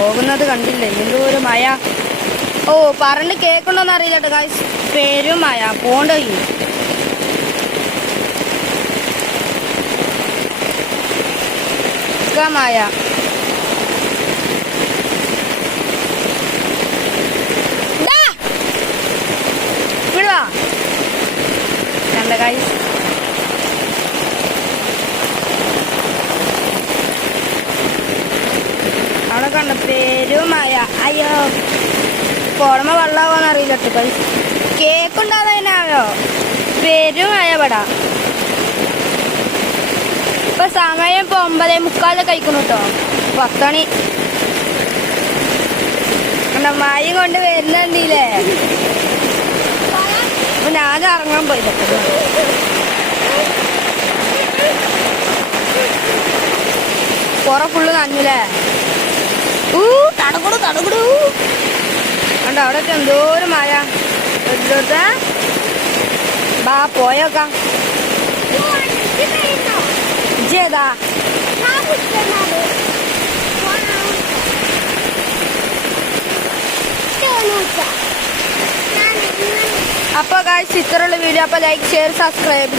പോകുന്നത് കണ്ടില്ലേ, എന്തോ ഒരു മഴ. ഓ പറഞ്ഞ് കേൾക്കണ്ടോന്ന് അറിയില്ല കേട്ടോ ഗായ്സ്, പേരും മഴ പോണ്ടോ മഴ. വിടുവാ കണ്ട ഗായ്സ്, അവിടെ കണ്ട പേരും മഴ. അയ്യോ പുറമ വെള്ളമാവോന്ന് അറിയില്ല കേട്ടോ ഗായ്സ്, കേക്കുണ്ടാകാനാവോ പേരും മഴ പെടാ. ഇപ്പൊ സമയം ഇപ്പൊ 9:45 കഴിക്കുന്നു കേട്ടോ, 10 മണി. കണ്ട മഴയും കൊണ്ട് വരുന്നുണ്ടല്ലേ. അപ്പൊ ഞാൻ ഇറങ്ങാൻ പോയി. പുറ ഫുള്ള് നനഞ്ഞൂലേ. തടകുടു തടകുടു കണ്ടോ, അവിടെയൊക്കെ എന്തോരം മഴ. ബാ പോയോക്കാം. ഇജ്ജേതാ അപ്പൊ ഗായ്സ് ഇത്രയുള്ള വീഡിയോ. അപ്പൊ ലൈക്ക് ഷെയർ സബ്സ്ക്രൈബ്.